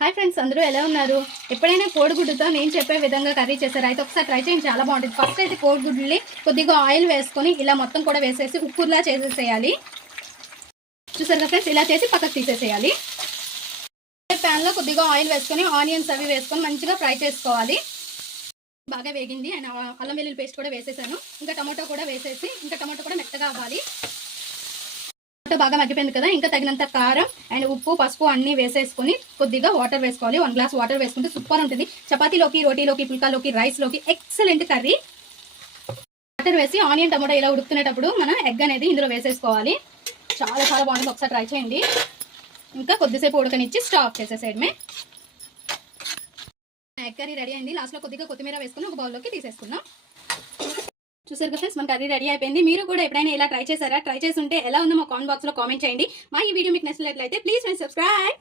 Hi friends, అందరూ ఎలా ఉన్నారు? ఎప్పుడైనా కోడిగుడ్డుతో నేను చెప్పే విధంగా కర్రీ చేశారు అయితే ఒకసారి ట్రై చేయండి, చాలా బాగుంటుంది. ఫస్ట్ అయితే కోడిగుడ్డుని కొద్దిగా ఆయిల్ వేసుకొని ఇలా మొత్తం కూడా వేసేసి ఉప్పులా చేసేసేయాలి. చూసారు కదా ఫ్రెండ్స్, ఇలా చేసి పక్కకు తీసేసేయాలి. ప్యాన్లో కొద్దిగా ఆయిల్ వేసుకొని ఆనియన్స్ అవి వేసుకొని మంచిగా ఫ్రై చేసుకోవాలి. బాగా వేగింది అండ్ అల్లం వెల్లుల్లి పేస్ట్ కూడా వేసేసాను. ఇంకా టమాటో కూడా వేసేసి ఇంకా టమాటో కూడా మెత్తగా అవ్వాలి. బాగా మగ్గిపోయింది కదా, ఇంకా తగినంత కారం అండ్ ఉప్పు పసుపు అన్ని వేసేసుకొని కొద్దిగా వాటర్ వేసుకోవాలి. 1 గ్లాస్ వాటర్ వేసుకుంటే సూపర్ ఉంటుంది. చపాతీలోకి, రోటీలోకి, పుల్కాలోకి, రైస్లోకి ఎక్సలెంట్ కర్రీ. వాటర్ వేసి ఆనియన్ టమాటో ఇలా ఉడుకుతునేటప్పుడు మనం ఎగ్ అనేది ఇందులో వేసేసుకోవాలి. చాలా చాలా బాగుంటుంది, ఒకసారి ట్రై చేయండి. ఇంకా కొద్దిసేపు ఉడకనిచ్చి స్టవ్ ఆఫ్ చేసేసేయడమే. ఎగ్ కర్రీ రెడీ అయింది. లాస్ట్లో కొద్దిగా కొత్తిమీర వేసుకుని ఒక బౌల్లోకి తీసేసుకుందాం. చూసారు కదా ఫ్రెండ్స్, మన కర్రీ రెడీ అయిపోయింది. మీరు కూడా ఎప్పుడైనా ఇలా ట్రై చేశారా? ట్రై చేసి ఉంటే ఎలా ఉందో మా కామెంట్ బాక్స్ లో కామెంట్ చేయండి. మా ఈ వీడియో మీకు నచ్చినట్లయితే ప్లీజ్ సబ్స్క్రైబ్.